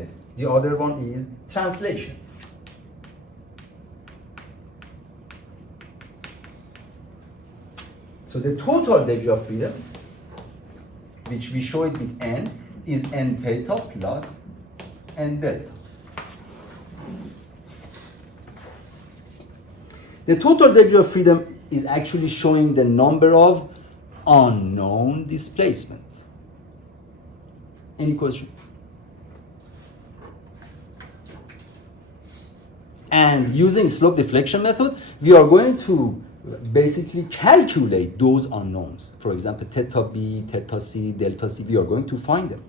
and the other one is translation. So the total degree of freedom, which we show it with n, is n theta plus n delta. The total degree of freedom is actually showing the number of unknown displacement. Any question? And using slope deflection method, we are going to basically calculate those unknowns. For example, theta b, theta c, delta c, we are going to find them.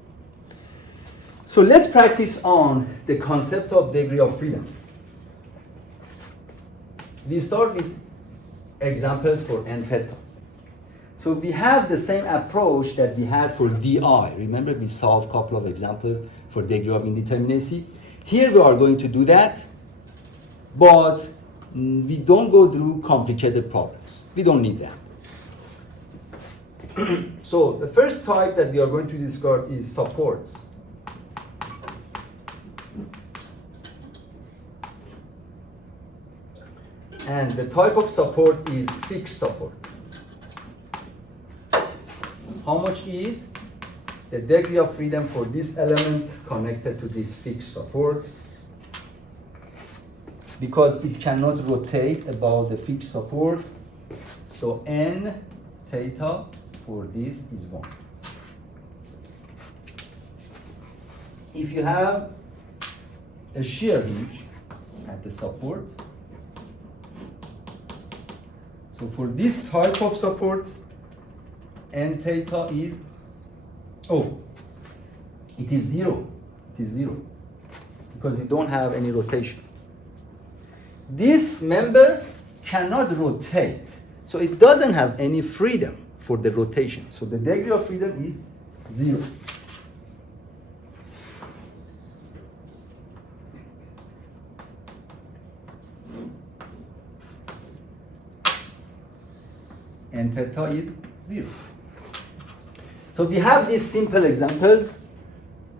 So let's practice on the concept of degree of freedom. We start with examples for n theta. So we have the same approach that we had for di. Remember, we solved a couple of examples for degree of indeterminacy. Here we are going to do that, but we don't go through complicated problems. We don't need that. So the first type that we are going to discuss is supports. And the type of support is fixed support. How much is the degree of freedom for this element connected to this fixed support? Because it cannot rotate above the fixed support, so n theta for this is 1. If you have a shear hinge at the support, so for this type of support, n theta is, it is 0. It is 0 because we don't have any rotation. This member cannot rotate, so it doesn't have any freedom for the rotation. So the degree of freedom is 0. And theta is 0. So we have these simple examples.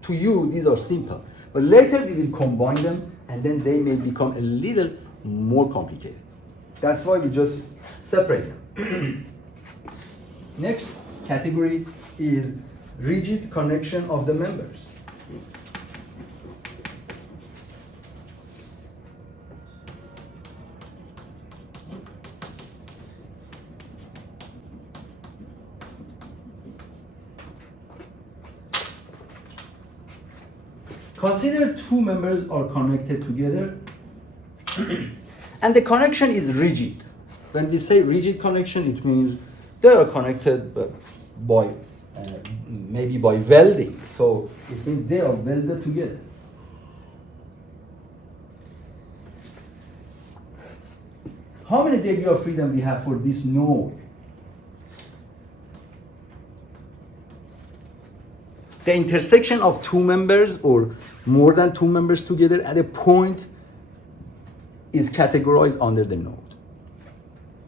To you, these are simple. But later we will combine them, and then they may become a little more complicated. That's why we just separate them. Next category is rigid connection of the members. Consider two members are connected together and the connection is rigid. When we say rigid connection, it means they are connected by maybe by welding. So it means they are welded together. How many degree of freedom we have for this node? The intersection of two members or more than two members together at a point is categorized under the node.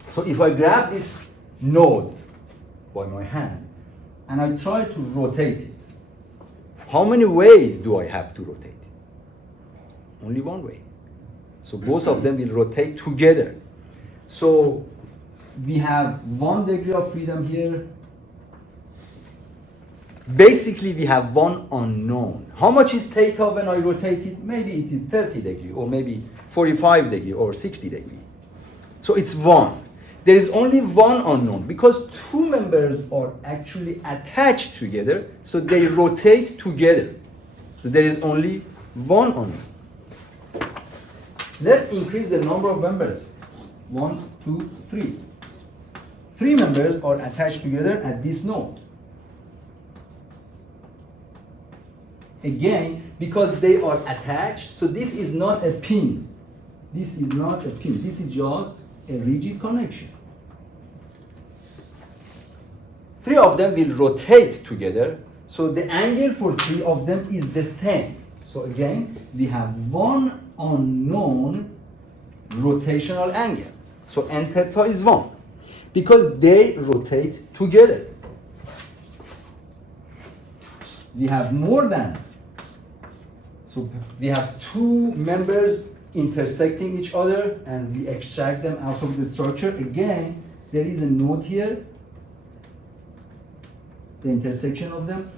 So if I grab this node by my hand and I try to rotate it, how many ways do I have to rotate it? Only one way. So both of them will rotate together. So we have 1 degree of freedom here. Basically, we have one unknown. How much is theta when I rotate it? Maybe it is 30 degree, or maybe 45 degree, or 60 degree. So it's 1. There is only one unknown because two members are actually attached together, so they rotate together. So there is only one unknown. Let's increase the number of members. 1, 2, 3. 3 members are attached together at this node. Again, because they are attached, so this is not a pin. This is not a pin. This is just a rigid connection. 3 of them will rotate together, so the angle for 3 of them is the same. So again, we have one unknown rotational angle. So n theta is 1 because they rotate together. We have more than. So we have two members intersecting each other and we extract them out of the structure. Again, there is a node here, the intersection of them.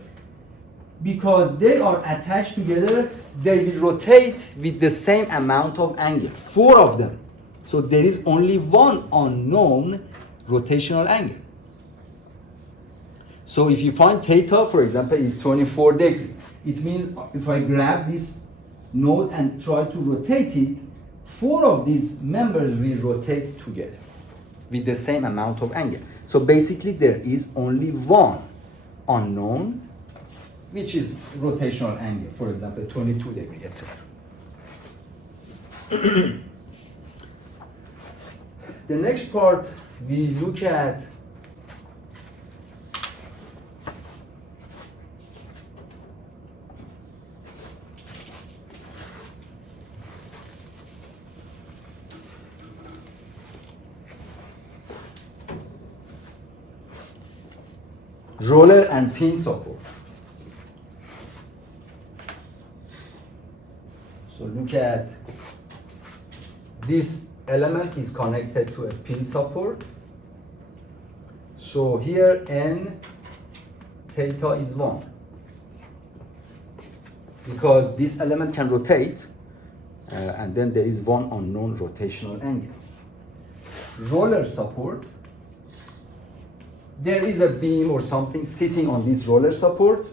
Because they are attached together, they will rotate with the same amount of angle, 4 of them. So there is only one unknown rotational angle. So if you find theta, for example, is 24 degrees, it means if I grab this node and try to rotate it, 4 of these members will rotate together with the same amount of angle. So basically there is only one unknown, which is rotational angle, for example, 22 degrees, etc. The next part, we look at roller and pin support. So look at this element is connected to a pin support. So here n theta is 1 because this element can rotate and then there is one unknown rotational angle. Roller support, there is a beam or something sitting on this roller support.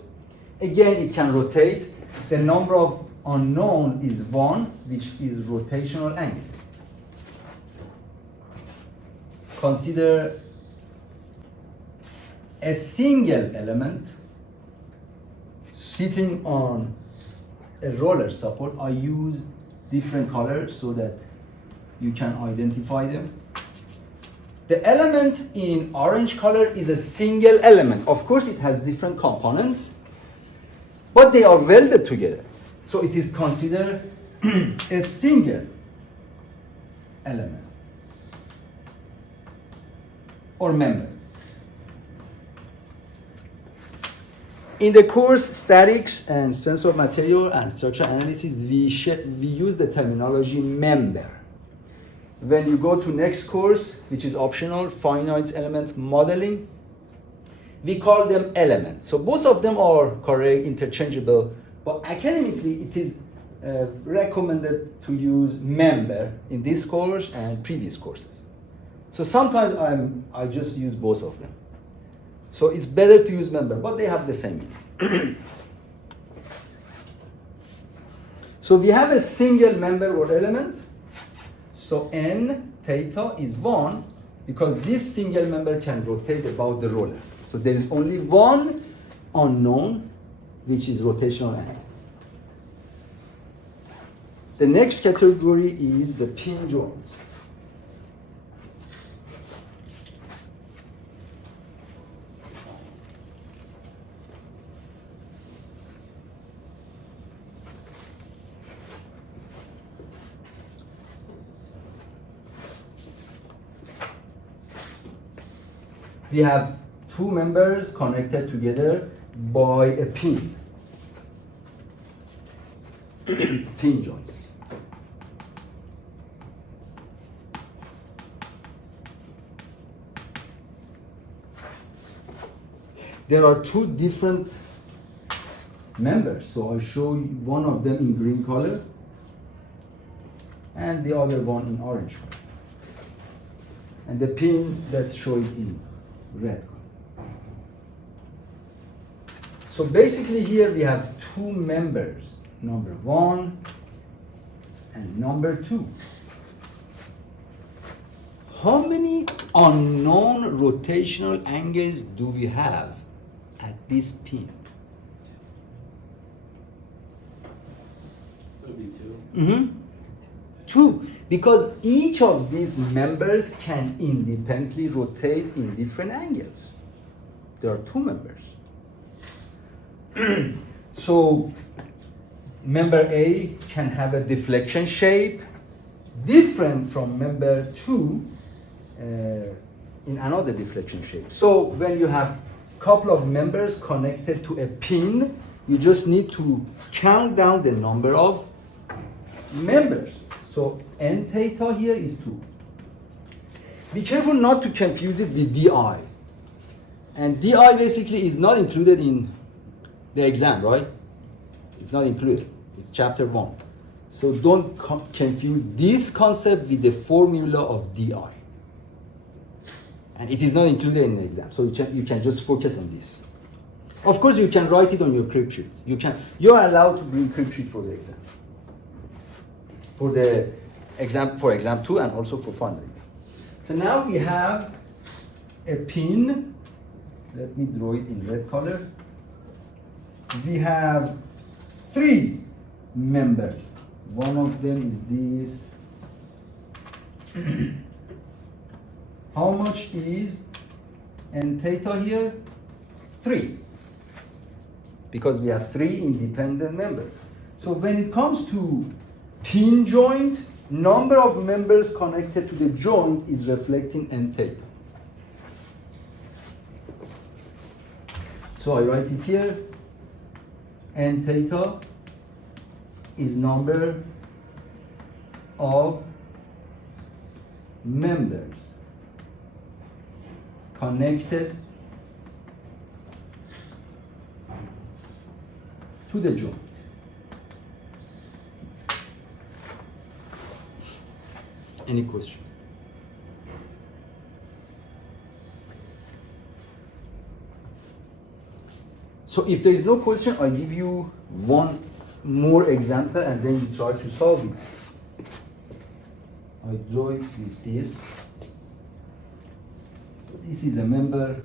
Again, it can rotate. The number of unknown is 1, which is rotational angle. Consider a single element sitting on a roller support. I use different colors so that you can identify them. The element in orange color is a single element. Of course, it has different components, but they are welded together. So it is considered a single element or member. In the course Statics and Strength of Material and Structural Analysis, we use the terminology member. When you go to next course, which is optional, Finite Element Modeling, we call them elements. So both of them are correct, interchangeable, but academically it is recommended to use member in this course and previous courses. So sometimes I just use both of them. So it's better to use member, but they have the same meaning. So we have a single member or element. So n theta is 1 because this single member can rotate about the roller. So there is only one unknown, which is rotational angle. The next category is the pin joints. We have two members connected together by a pin. Pin joints. There are two different members, so I'll show you one of them in green color and the other one in orange color. And the pin, let's show it in red color. So basically here we have two members, number 1 and number 2. How many unknown rotational angles do we have at this pin? It'll be 2. Mm-hmm. 2, because each of these members can independently rotate in different angles. There are 2 members. So member A can have a deflection shape different from member 2 in another deflection shape. So when you have a couple of members connected to a pin, You just need to count down the number of members. So n theta here is 2. Be careful not to confuse it with di. And di basically is not included in the exam, right? It's not included. It's chapter 1. So don't confuse this concept with the formula of di. And it is not included in the exam. So you can just focus on this. Of course, you can write it on your crib sheet. You're allowed to bring crib sheet for the exam. For exam 2 and also for final exam. So now we have a pin. Let me draw it in red color. We have 3 members. One of them is this. How much is n theta here? 3. Because we have 3 independent members. So when it comes to pin joint, number of members connected to the joint is reflecting n theta. So I write it here. N theta is number of members connected to the joint. Any question? So if there is no question, I'll give you one more example and then you try to solve it. I draw it with this. This is a member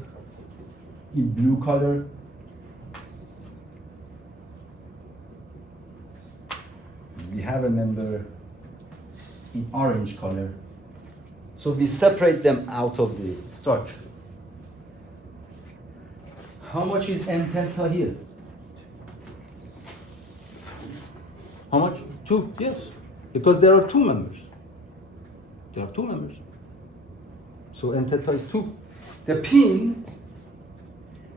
in blue color. We have a member in orange color. So we separate them out of the structure. How much is n theta here? How much? 2, yes. Because there are 2 members. There are 2 members. So n theta is 2. The pin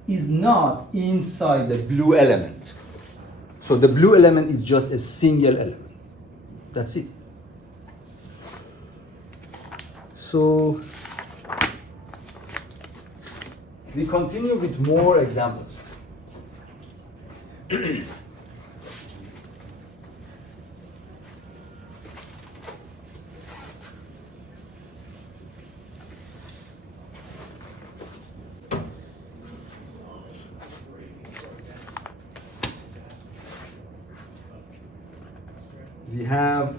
is not inside the blue element. So the blue element is just a single element. That's it. So we continue with more examples. We have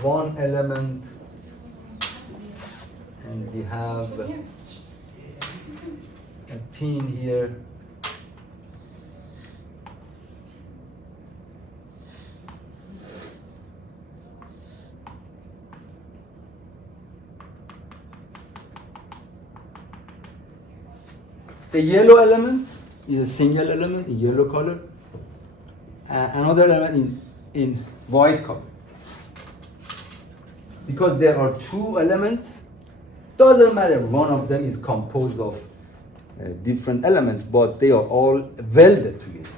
one element and we have a pin here. The yellow element is a single element in yellow color. Another element in white color. Because there are 2 elements, doesn't matter, one of them is composed of different elements, but they are all welded together.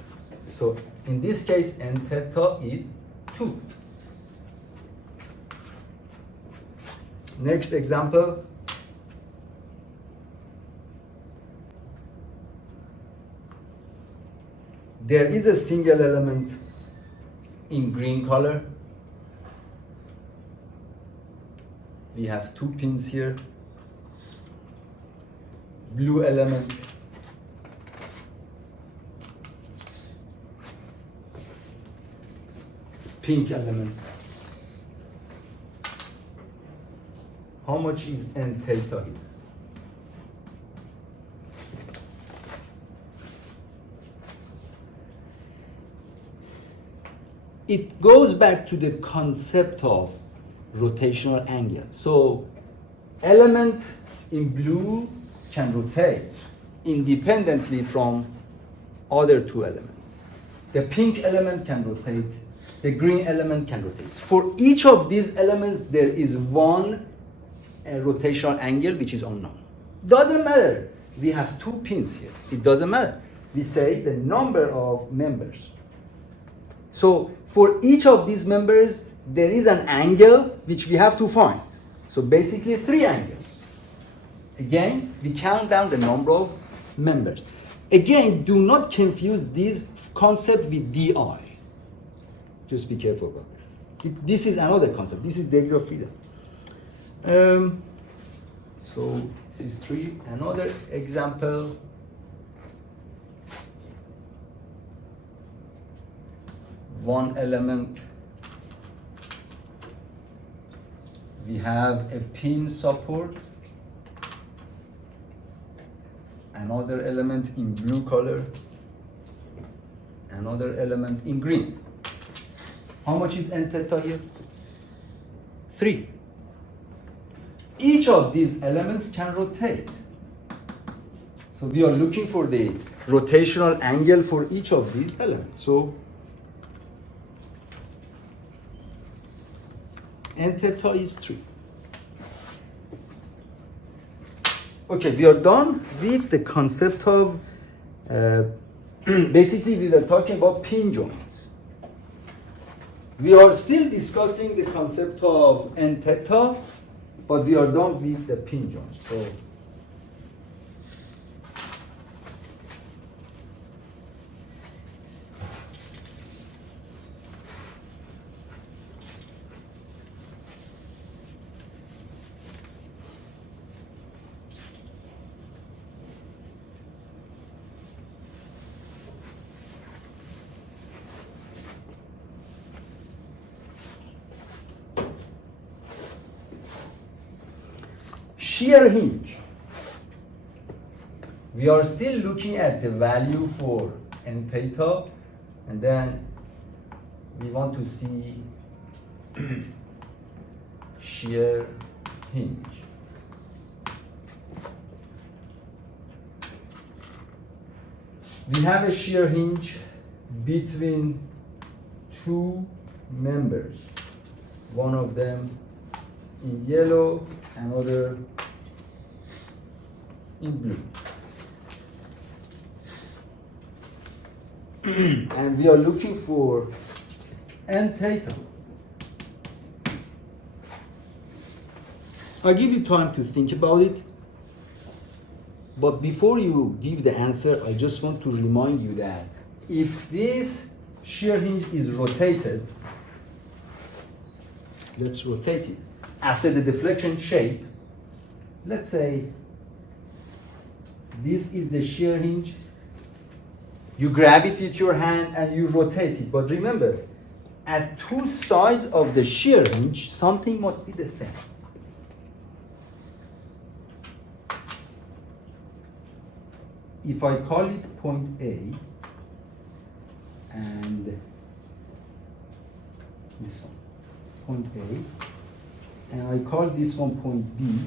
So in this case, n theta is 2. Next example. There is a single element in green color. We have 2 pins here. Blue element. Pink element. How much is n theta here? It goes back to the concept of rotational angle. So element in blue can rotate independently from other 2 elements. The pink element can rotate, the green element can rotate. For each of these elements, there is one rotational angle which is unknown. Doesn't matter. We have 2 pins here. It doesn't matter. We say the number of members So for each of these members, there is an angle which we have to find. So basically 3 angles. Again, we count down the number of members. Again, do not confuse this concept with DI. Just be careful about that. This is another concept. This is degree of freedom. So this is 3. Another example. One element. We have a pin support. Another element in blue color. Another element in green. How much is n theta here? 3. Each of these elements can rotate. So we are looking for the rotational angle for each of these elements. So n theta is 3. Okay, we are done with the concept of, basically we were talking about pin joints. We are still discussing the concept of n theta, but we are done with the pin joints. So shear hinge. We are still looking at the value for n theta, and then we want to see shear hinge. We have a shear hinge between 2 members. One of them in yellow, another in blue. And we are looking for n theta. I'll give you time to think about it. But before you give the answer, I just want to remind you that if this shear hinge is rotated, let's rotate it. After the deflection shape, let's say this is the shear hinge. You grab it with your hand and you rotate it. But remember, at 2 sides of the shear hinge, something must be the same. If I call it point A and this one, point A, and I call this one point B,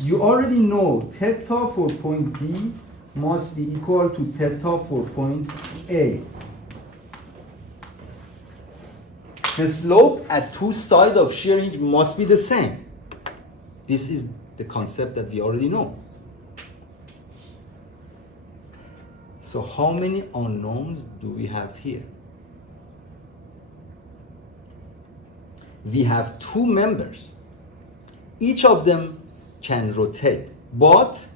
you already know theta for point B must be equal to theta for point A. The slope at 2 sides of shear hinge must be the same. This is the concept that we already know. So how many unknowns do we have here? We have 2 members. Each of them can rotate, but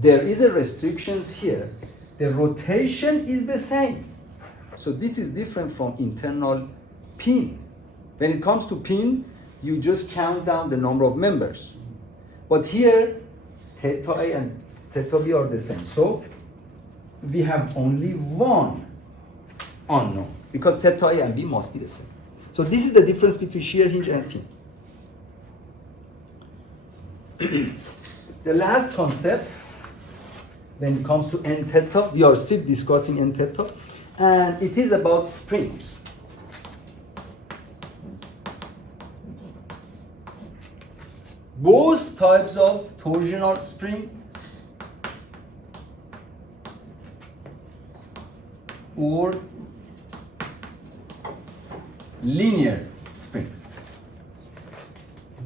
there is a restrictions here. The rotation is the same. So this is different from internal pin. When it comes to pin, you just count down the number of members. But here, theta A and theta B are the same. So we have only 1 unknown because theta A and B must be the same. So this is the difference between shear hinge and pin. The last concept, when it comes to n theta, we are still discussing n theta, and it is about springs. Both types of torsional spring or linear spring,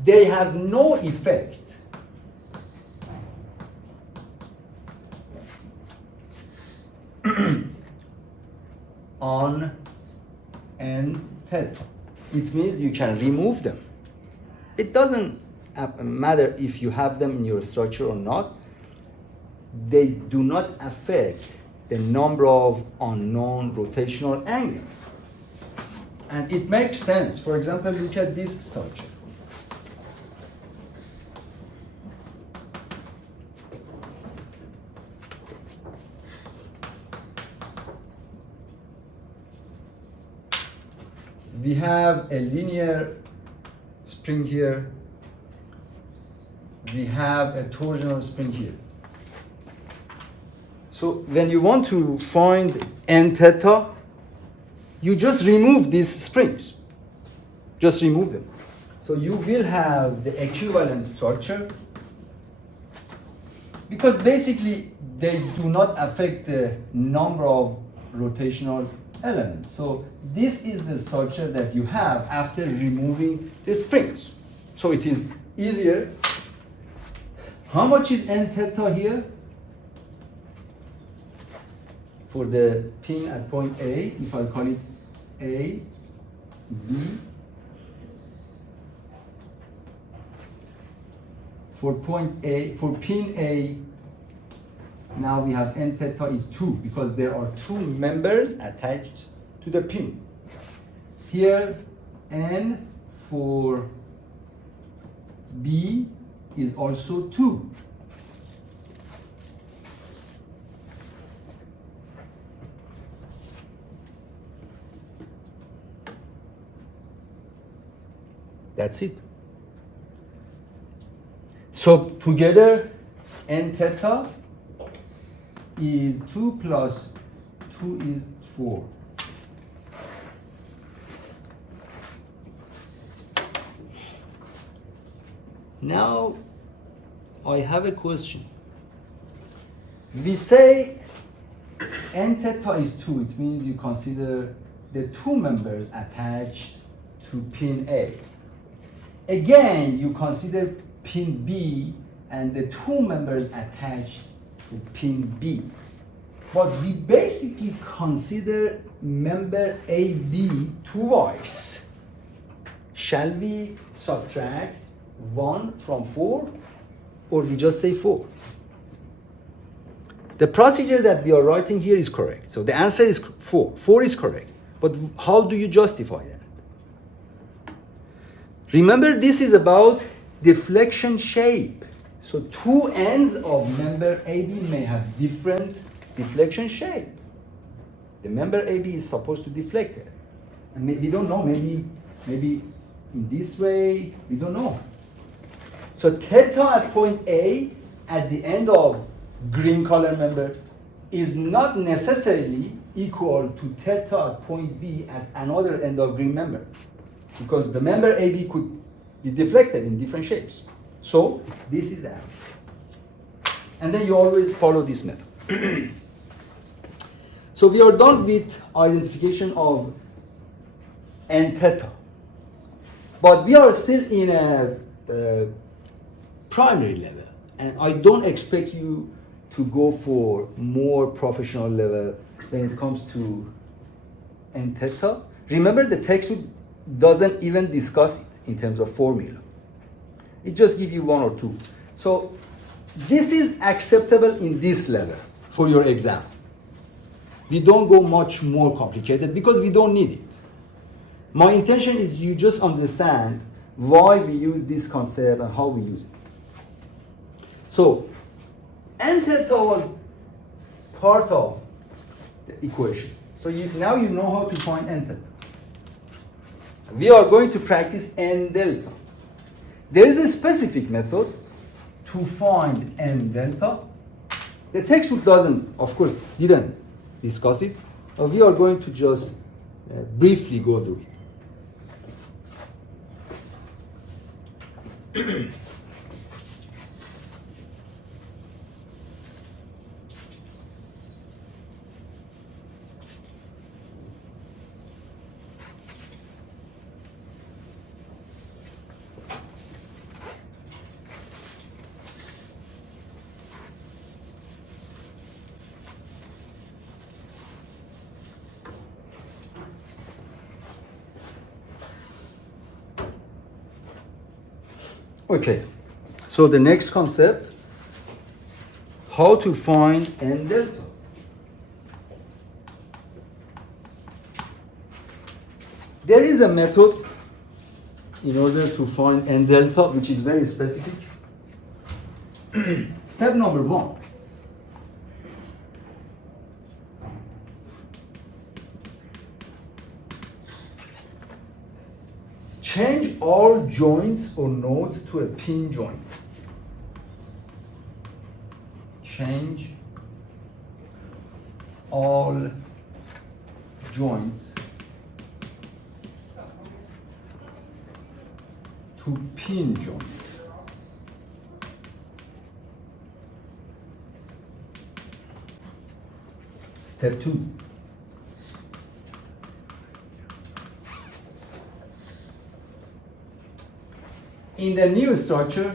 they have no effect on n theta. It means you can remove them. It doesn't matter if you have them in your structure or not. They do not affect the number of unknown rotational angles. And it makes sense. For example, look at this structure. We have a linear spring here. We have a torsional spring here. So when you want to find n theta, you just remove these springs. Just remove them. So you will have the equivalent structure, because basically they do not affect the number of rotational elements. So this is the structure that you have after removing the springs. So it is easier. How much is n theta here? For the pin at point A, if I call it A, B. For point A, for pin A, now we have n theta is 2 because there are 2 members attached to the pin. Here, n for B is also 2. That's it. So together, n theta is 2 plus 2 is 4. Now, I have a question. We say n theta is 2. It means you consider the 2 members attached to pin A. Again, you consider pin B and the 2 members attached to pin B. But we basically consider member AB twice. Shall we subtract 1 from 4, or we just say 4? The procedure that we are writing here is correct. So the answer is 4. 4 is correct. But how do you justify that? Remember, this is about deflection shape. So 2 ends of member AB may have different deflection shape. The member AB is supposed to deflect it. And we don't know, maybe in this way, we don't know. So theta at point A at the end of green color member is not necessarily equal to theta at point B at another end of green member, because the member AB could be deflected in different shapes. So this is the answer. And then you always follow this method. So we are done with identification of n theta. But we are still in a primary level. And I don't expect you to go for more professional level when it comes to n theta. Remember, the textbook doesn't even discuss it in terms of formula. It just gives you 1 or 2. So this is acceptable in this level for your exam. We don't go much more complicated because we don't need it. My intention is you just understand why we use this concept and how we use it. So n theta was part of the equation. So now you know how to find n theta. We are going to practice n delta. There is a specific method to find n delta. The textbook doesn't, of course, didn't discuss it. But we are going to just briefly go through it. Okay, so the next concept, how to find n delta. There is a method in order to find n delta, which is very specific. Step number 1. Change all joints or nodes to a pin joint. Change all joints to pin joint. Step 2. In the new structure,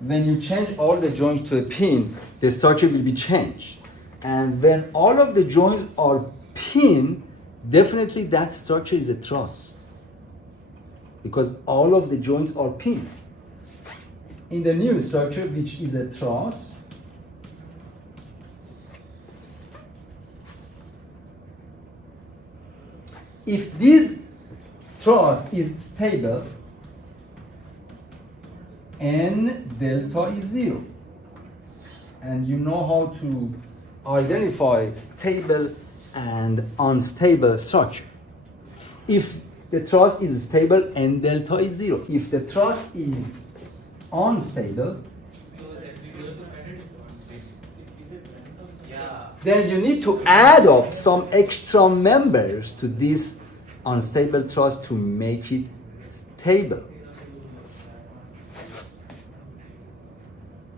when you change all the joints to a pin, the structure will be changed. And when all of the joints are pin, definitely that structure is a truss, because all of the joints are pin. In the new structure, which is a truss, if this truss is stable, n delta is 0. And you know how to identify stable and unstable structure. If the truss is stable, n delta is 0. If the truss is unstable, then you need to add up some extra members to this unstable truss to make it stable.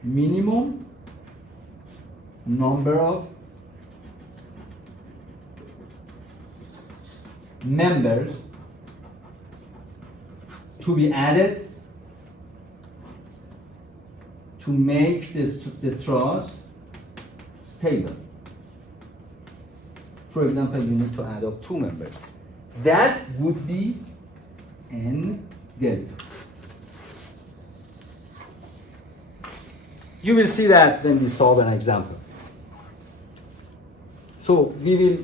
Minimum number of members to be added to make the truss stable. For example, you need to add up 2 members. That would be n delta. You will see that when we solve an example. So we will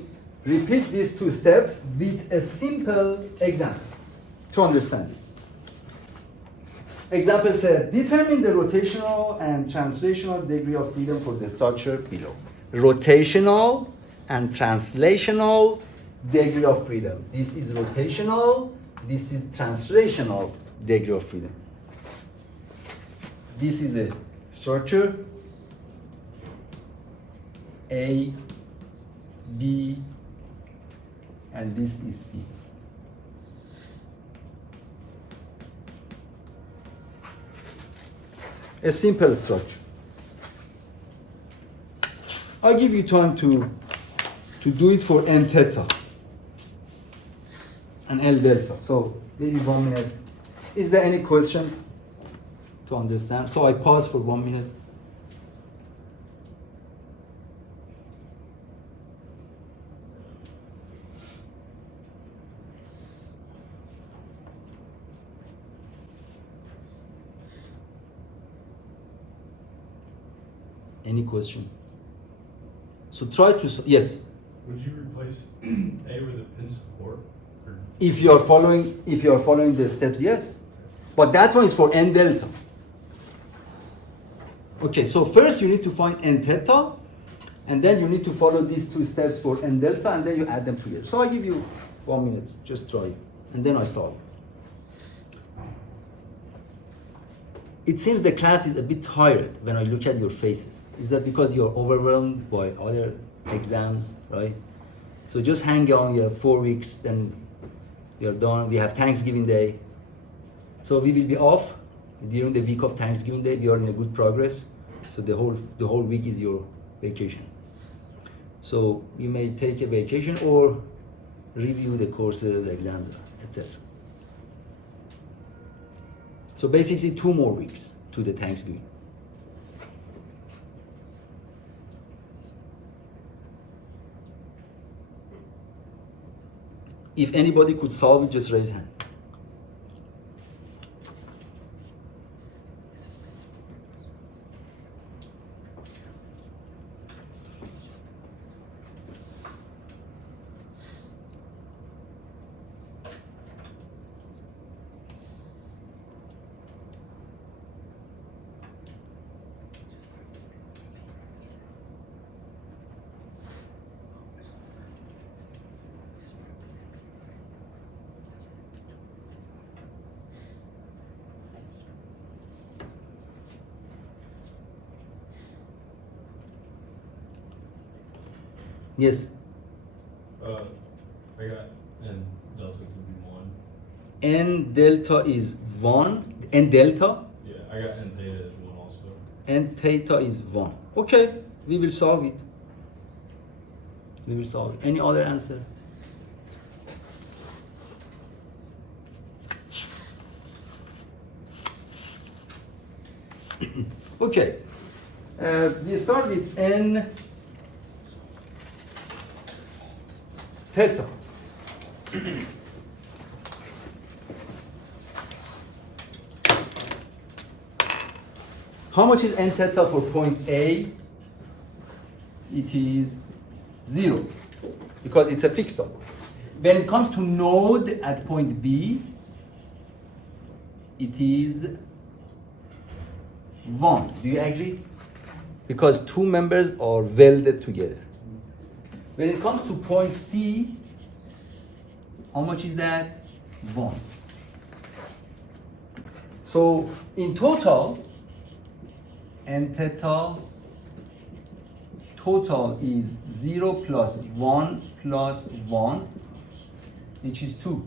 repeat these 2 steps with a simple example to understand it. Example said, determine the rotational and translational degree of freedom for the structure below. Rotational and translational degree of freedom. This is rotational, this is translational degree of freedom. This is a structure A, B, and this is C. A simple structure. I'll give you time to do it for n theta and L delta. So maybe 1 minute. Is there any question to understand? So I pause for 1 minute. Any question? So try to, yes? Would you replace A with a pin support? Or? If you are following the steps, yes. But that one is for n delta. Okay, so first you need to find n theta, and then you need to follow these 2 steps for n delta, and then you add them together. So I give you 1 minute, just try, and then I solve. It seems the class is a bit tired when I look at your faces. Is that because you're overwhelmed by other exams, right? So just hang on, you have 4 weeks, then you're done. We have Thanksgiving Day. So we will be off during the week of Thanksgiving Day. We are in a good progress. So the whole week is your vacation. So you may take a vacation or review the courses, exams, etc. So basically 2 more weeks to the Thanksgiving. If anybody could solve it, just raise hand. Yes. I got n delta to be 1. N delta is 1. N delta? Yeah, I got n theta as 1 also. N theta is 1. Okay, we will solve it. We will solve it. Any other answer? Okay. We start with N theta. How much is N theta for point A? It is 0 because it's a fixed number. When it comes to node at point B, it is 1. Do you agree? Because two members are welded together. When it comes to point C, how much is that? 1. So in total, N theta total is 0 plus 1 plus 1, which is 2.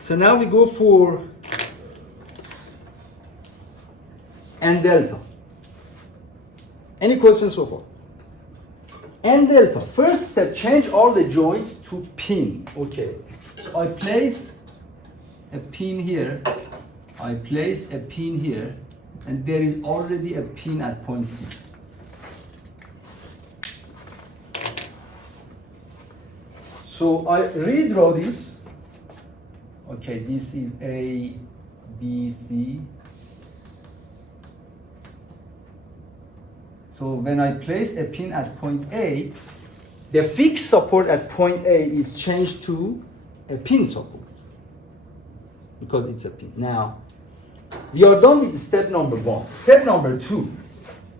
So now we go for N delta. Any questions so far? N delta. First step, change all the joints to pin. Okay. So I place a pin here. I place a pin here, and there is already a pin at point C. So I redraw this. Okay, this is A, B, C. So when I place a pin at point A, the fixed support at point A is changed to a pin support because it's a pin. Now, we are done with step number 1. Step number 2,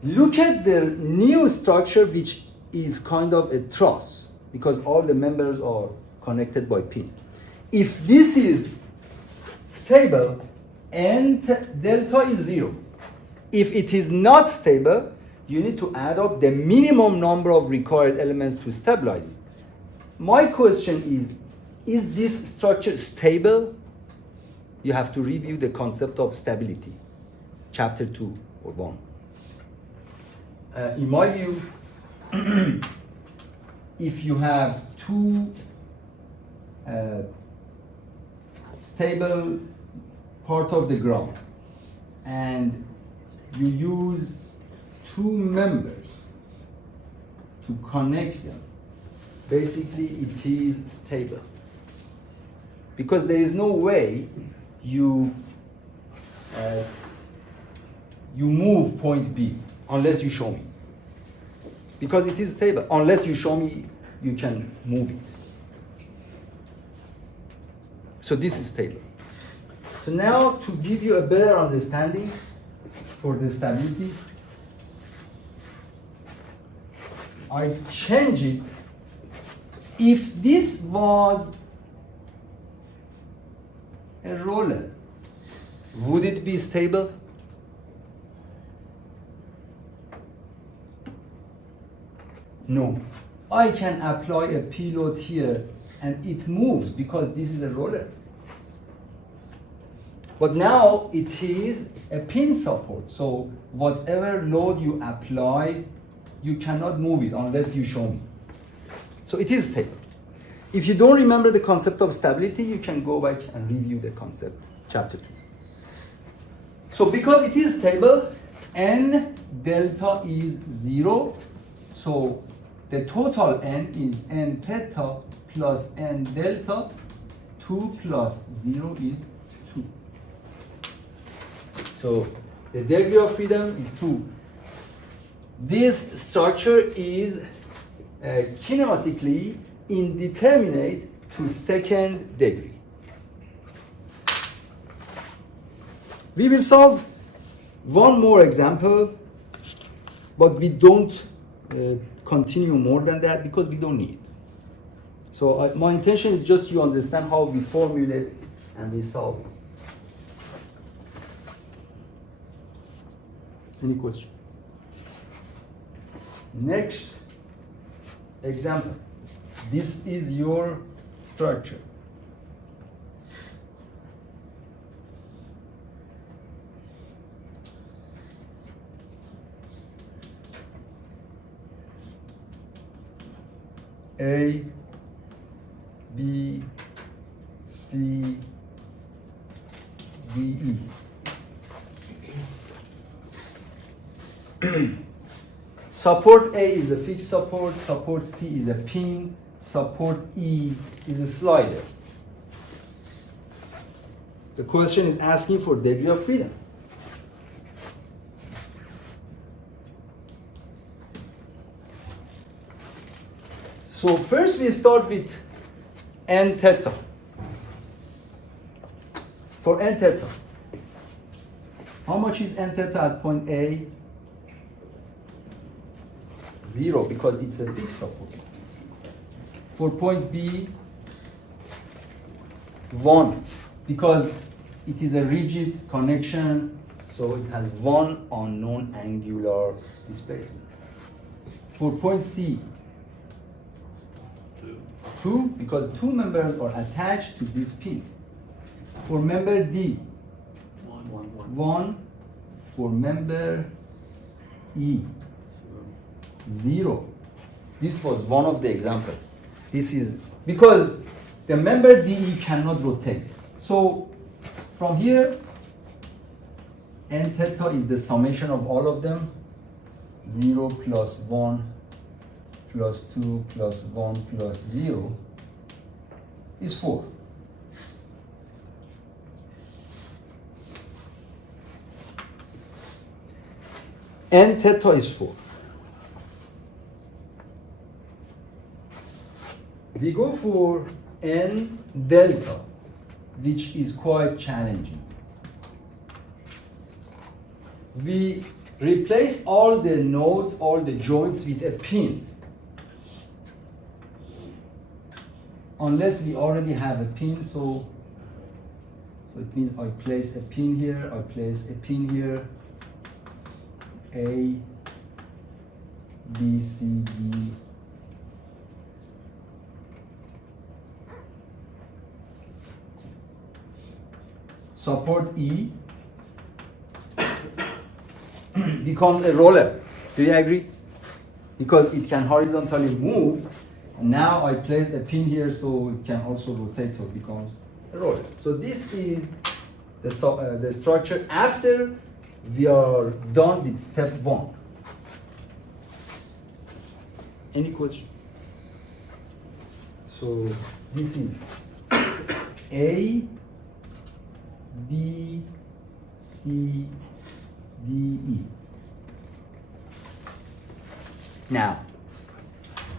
look at the new structure which is kind of a truss because all the members are connected by pin. If this is stable, N delta is 0. If it is not stable, you need to add up the minimum number of required elements to stabilize it. My question is this structure stable? You have to review the concept of stability, chapter 2 or 1. In my view, if you have two stable part of the ground and you use two members to connect them, basically it is stable because there is no way you move point B unless you show me, because it is stable. Unless you show me you can move it. So this is stable. So now to give you a better understanding for the stability, I change it. If this was a roller, would it be stable? No. I can apply a payload here and it moves because this is a roller. But now it is a pin support. So whatever load you apply, you cannot move it unless you show me. So it is stable. If you don't remember the concept of stability, you can go back and review the concept, chapter 2. So because it is stable, n delta is 0. So the total n is n theta plus n delta. 2 plus 0 is 2. So the degree of freedom is 2. This structure is kinematically indeterminate to second degree. We will solve one more example, but we don't continue more than that because we don't need. So my intention is just you understand how we formulate and we solve. Any question? Next example. This is your structure. A, B, C, D, E. Support A is a fixed support, support C is a pin, support E is a slider. The question is asking for degree of freedom. So first we start with n theta. For n theta, how much is n theta at point A? 0, because it's a fixed support. For point B, 1, because it is a rigid connection, so it has one unknown angular displacement. For point C, 2, because two members are attached to this pin. For member D, 1. For member E, 0. This was one of the examples. This is because the member DE cannot rotate. So from here, n theta is the summation of all of them. 0 plus 1 plus 2 plus 1 plus 0 is 4. N theta is 4. We go for n delta, which is quite challenging. We replace all the nodes, all the joints with a pin. Unless we already have a pin, so it means I place a pin here, I place a pin here, A, B, C, D, support E becomes a roller. Do you agree? Because it can horizontally move. And now I place a pin here so it can also rotate, so it becomes a roller. So this is the structure after we are done with step 1. Any question? So this is A, B, C, D, E. Now,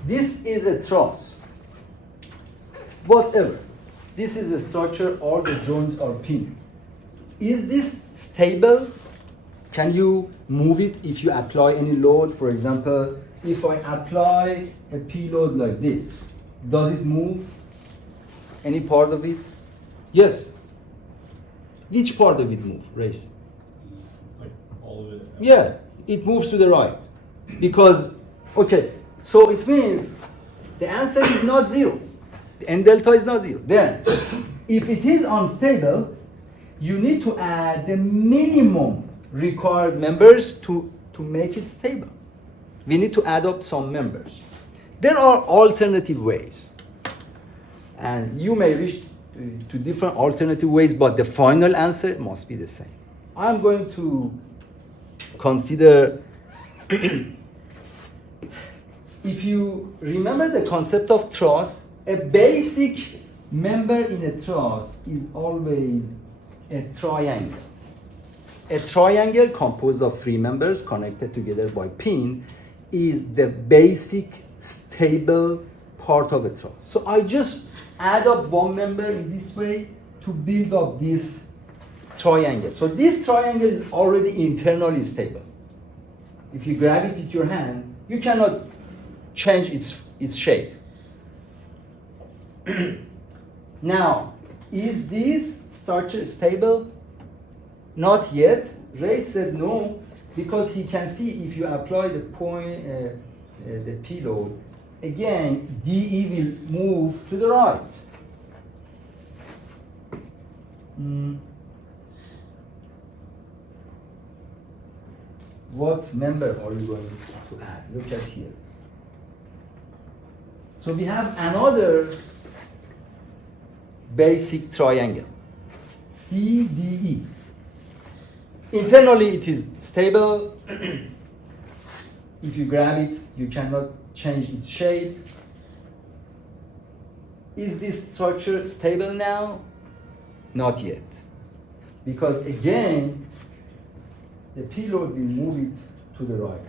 this is a truss. Whatever. This is a structure, all the joints are pinned. Is this stable? Can you move it if you apply any load? For example, if I apply a P load like this, does it move? Any part of it? Yes. Which part of it move, Race? Like all of it? Yeah, it moves to the right. Because, okay, so it means the answer is not 0. The n delta is not 0. Then, if it is unstable, you need to add the minimum required members to make it stable. We need to add up some members. There are alternative ways. And you may reach to different alternative ways, but the final answer must be the same. I'm going to consider, if you remember the concept of trust, a basic member in a trust is always a triangle. A triangle composed of three members connected together by pin is the basic stable part of a trust. So I just add up one member in this way to build up this triangle. So this triangle is already internally stable. If you grab it with your hand, you cannot change its shape. Now, is this structure stable? Not yet. Ray said no, because he can see if you apply the point, the P load, again, DE will move to the right. What member are we going to add? Look at here. So we have another basic triangle, CDE. Internally, it is stable. If you grab it, you cannot change its shape. Is this structure stable now? Not yet. Because again, the P load will move it to the right.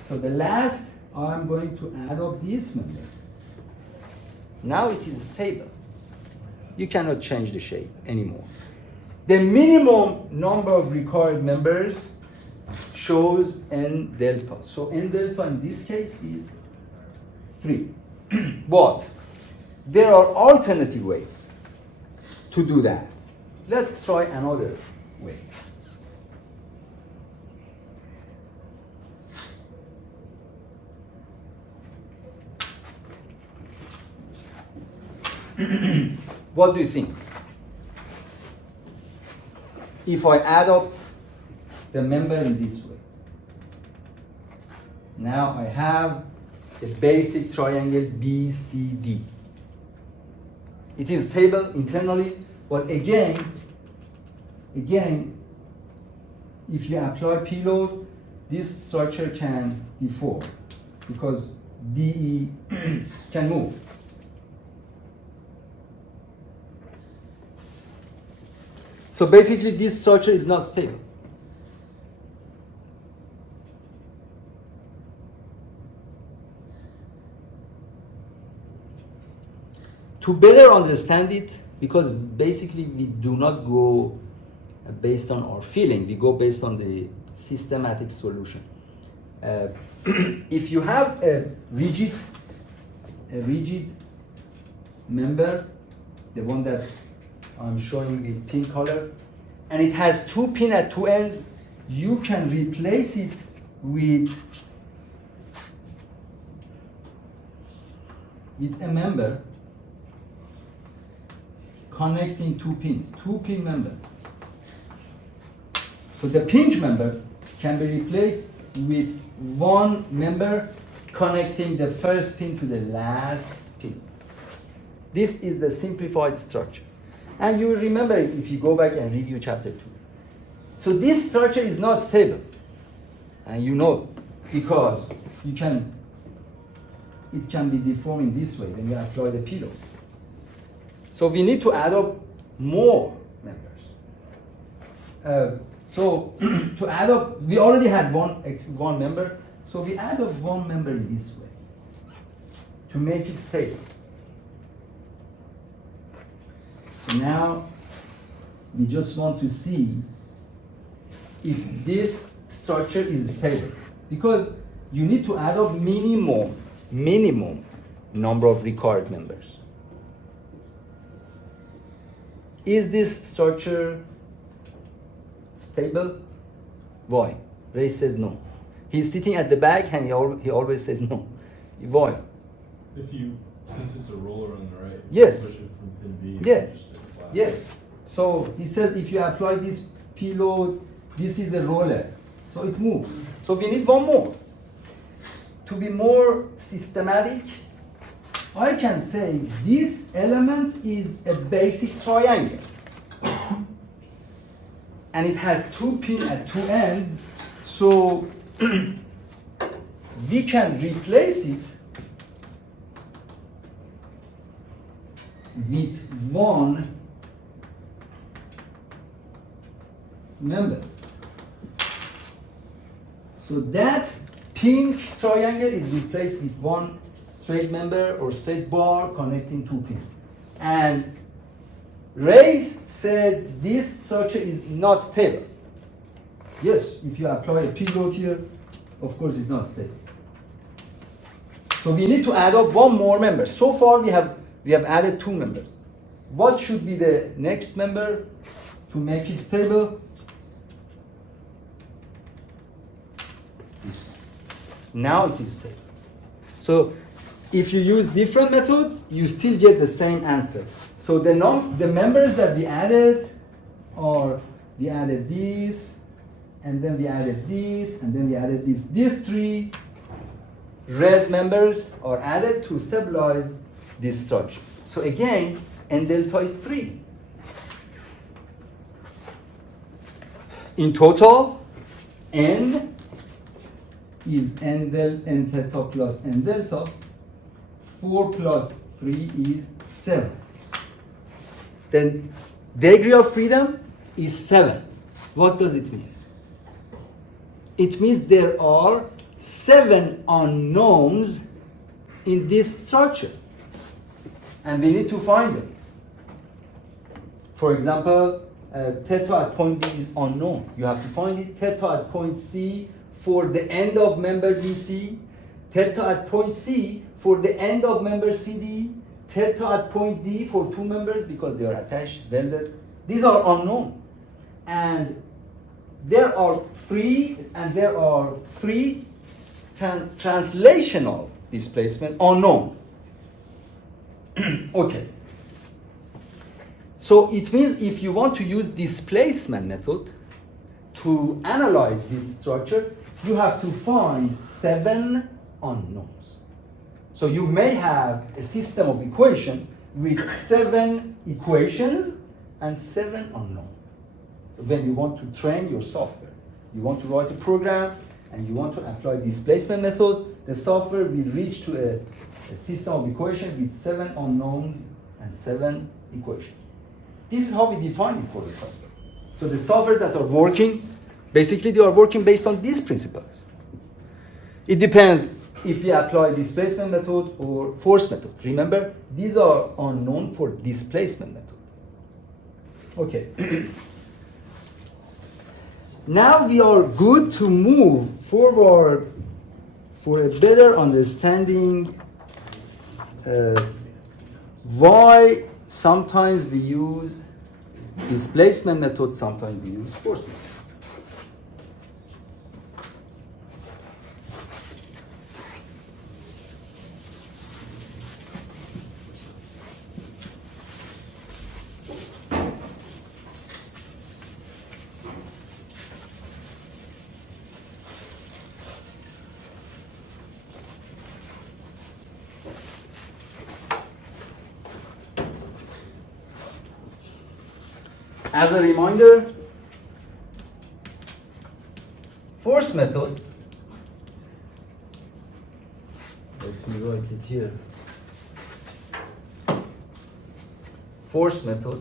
So the last, I'm going to add up this member. Now it is stable. You cannot change the shape anymore. The minimum number of required members shows N delta. So N delta in this case is 3. But there are alternative ways to do that. Let's try another way. What do you think? If I add up the member in this way, now I have a basic triangle BCD. It is stable internally, but again, if you apply P load, this structure can deform because DE can move. So basically, this structure is not stable. To better understand it, because basically we do not go based on our feeling, we go based on the systematic solution. If you have a rigid member, the one that I'm showing with pink color, and it has 2 pins at 2 ends, you can replace it with a member connecting 2 pins, 2-pin member. So the pink member can be replaced with one member connecting the first pin to the last pin. This is the simplified structure. And you will remember it if you go back and review chapter 2. So this structure is not stable. And you know, because it can be deformed in this way when you apply the P load. So we need to add up more members. So to add up, we already had one member, so we add up one member in this way to make it stable. So now we just want to see if this structure is stable, because you need to add up minimum number of required members. Is this structure stable? Why? Ray says no. He's sitting at the back and he always says no. Why? Since it's a roller on the right, Yes. push it from pin B. Yeah. just stick flat. Yes. So he says if you apply this P load, this is a roller, so it moves. So we need one more. To be more systematic, I can say this element is a basic triangle. And it has two pins at two ends, so we can replace it with one member. So that pink triangle is replaced with one straight member or straight bar connecting two pins. And Reyes said this structure is not stable. Yes, if you apply a P load here, of course it's not stable. So we need to add up one more member. So far we have added two members. What should be the next member to make it stable? This. Now it is stable. So if you use different methods, you still get the same answer. So the members that we added are, we added this, and then we added this, and then we added this. These three red members are added to stabilize this structure. So again, n delta is 3. In total, n is n theta plus n delta. 4 plus 3 is 7. Then degree of freedom is 7. What does it mean? It means there are 7 unknowns in this structure. And we need to find them. For example, theta at point B is unknown. You have to find it. Theta at point C for the end of member BC. Theta at point C for the end of member CD. Theta at point D for two members because they are attached, welded. These are unknown. And there are three translational displacement unknown. Okay. So it means if you want to use displacement method to analyze this structure, you have to find 7 unknowns. So you may have a system of equation with 7 equations and 7 unknowns. So when you want to train your software, you want to write a program and you want to apply displacement method, the software will reach to a system of equation with 7 unknowns and 7 equations. This is how we define it for the software. So the software that are working, basically they are working based on these principles. It depends if we apply displacement method or force method. Remember, these are unknown for displacement method. Okay. Now we are good to move forward for a better understanding why sometimes we use displacement method, sometimes we use force method. As a reminder, force method, let me write it here. Force method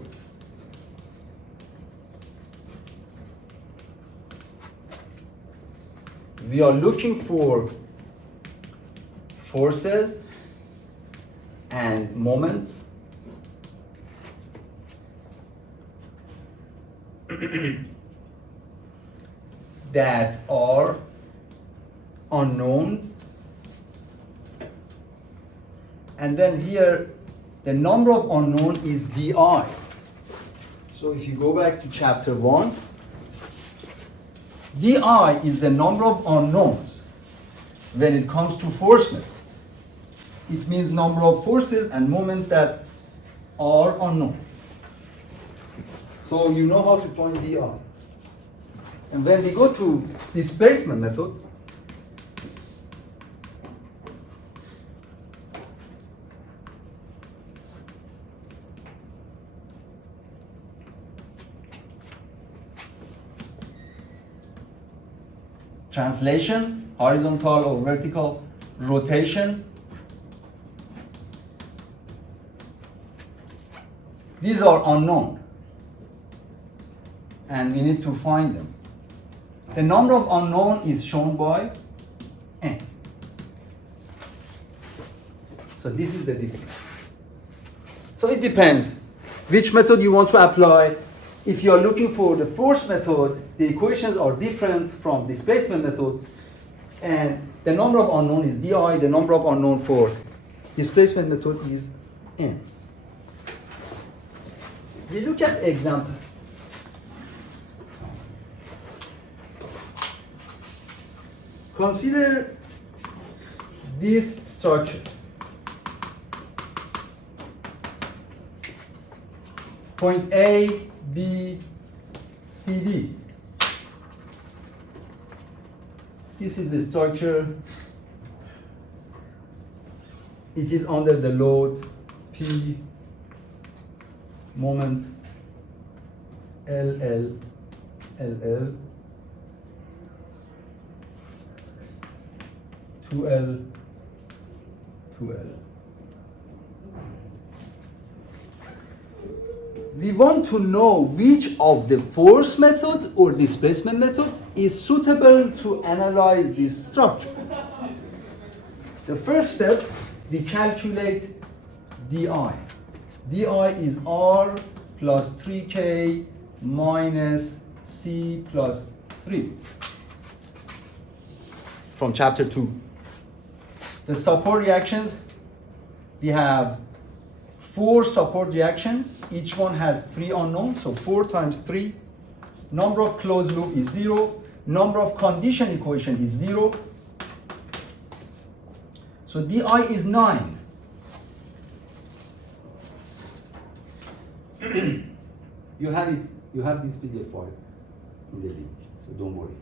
we are looking for forces and moments that are unknowns, and then here the number of unknown is di. So if you go back to chapter 1, di is the number of unknowns when it comes to force method. It means number of forces and moments that are unknown. So you know how to find di. And when we go to displacement method, translation, horizontal or vertical rotation. These are unknown, and we need to find them. The number of unknown is shown by n. So this is the difference. So it depends which method you want to apply. If you are looking for the force method, the equations are different from displacement method, and the number of unknown is di, the number of unknown for displacement method is n. We look at example. Consider this structure. Point A, B, C, D. This is the structure. It is under the load P, moment LL, LL, 2L, 2L. We want to know which of the force methods or displacement method is suitable to analyze this structure. The first step, we calculate di. di is r plus 3k minus c plus 3 from chapter 2. The support reactions, we have 4 support reactions. Each one has 3 unknowns, so 4 times 3. Number of closed loop is 0. Number of condition equation is 0. So di is 9. You have it. You have this PDF file in the link, so don't worry.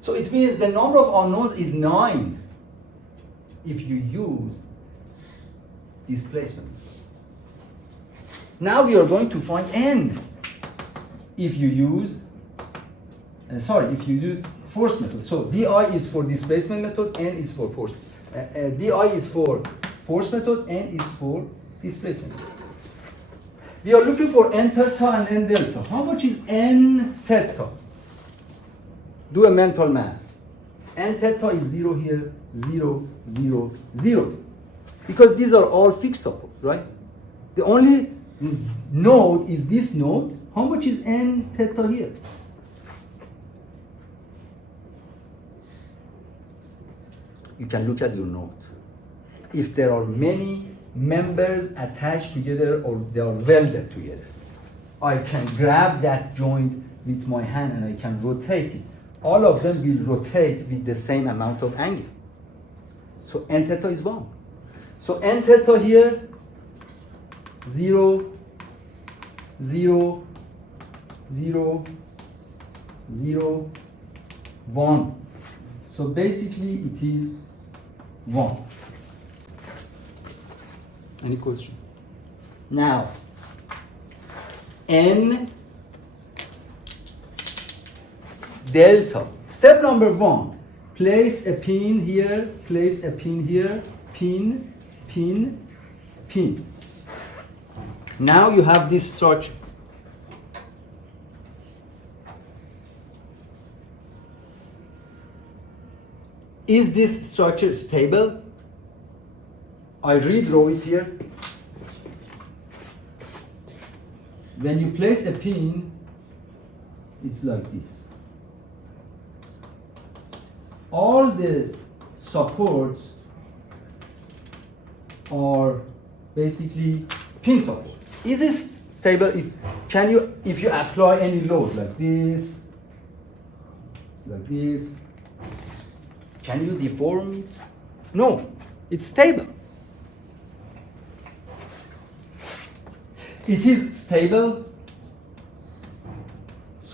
So it means the number of unknowns is 9 if you use displacement. Now we are going to find n if you use, if you use force method. So di is for displacement method, n is for force. Di is for force method, n is for displacement. We are looking for n theta and n delta. How much is n theta? Do a mental math. N theta is 0 here, 0, 0, 0. Because these are all fixed support, right? The only node is this node. How much is n theta here? You can look at your node. If there are many members attached together or they are welded together, I can grab that joint with my hand and I can rotate it. All of them will rotate with the same amount of angle. So n theta is 1. So n theta here, 0, 0, 0, 0, 1. So basically it is 1. Any question? Now, n delta. Step number 1. Place a pin here, place a pin here, pin, pin, pin. Now you have this structure. Is this structure stable? I redraw it here. When you place a pin, it's like this. All the supports are basically pin support. Is it stable? If you apply any load like this, can you deform it? No, it's stable. It is stable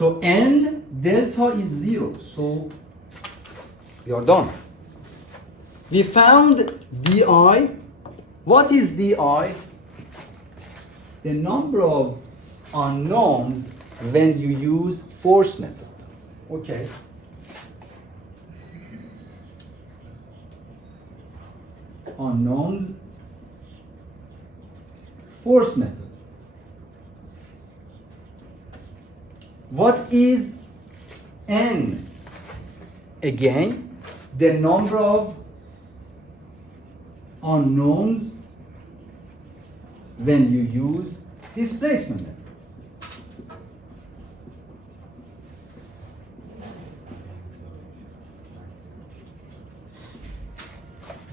So n delta is 0. So we are done. We found di. What is di? The number of unknowns when you use force method. Okay. Unknowns, force method. What is n? Again, the number of unknowns when you use displacement method.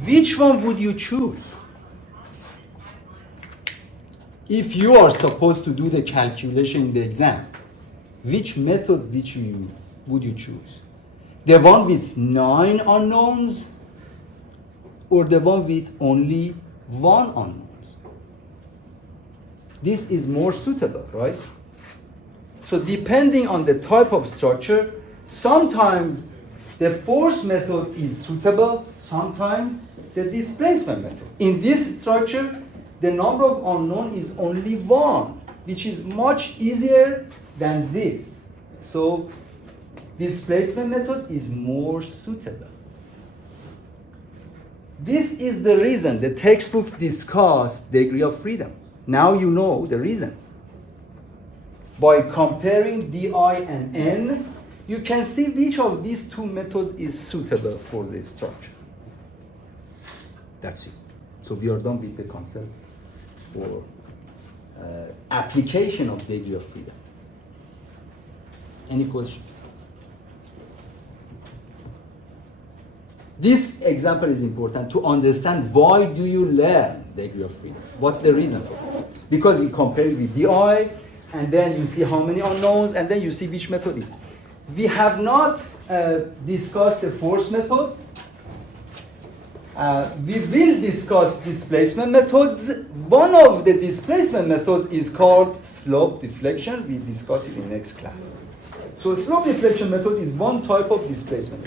Which one would you choose? If you are supposed to do the calculation in the exam, which method would you choose? The one with 9 unknowns or the one with only 1 unknown? This is more suitable, right? So depending on the type of structure, sometimes the force method is suitable, sometimes the displacement method. In this structure, the number of unknown is only 1, which is much easier than this. So displacement method is more suitable. This is the reason the textbook discussed degree of freedom. Now you know the reason. By comparing di and n, you can see which of these two methods is suitable for the structure. That's it. So we are done with the concept for application of degree of freedom. Any question? This example is important to understand why do you learn degree of freedom. What's the reason for it? Because you compare it with di, and then you see how many unknowns, and then you see which method is. We have not discussed the force methods. We will discuss displacement methods. One of the displacement methods is called slope deflection. We discuss it in next class. So slope deflection method is one type of displacement.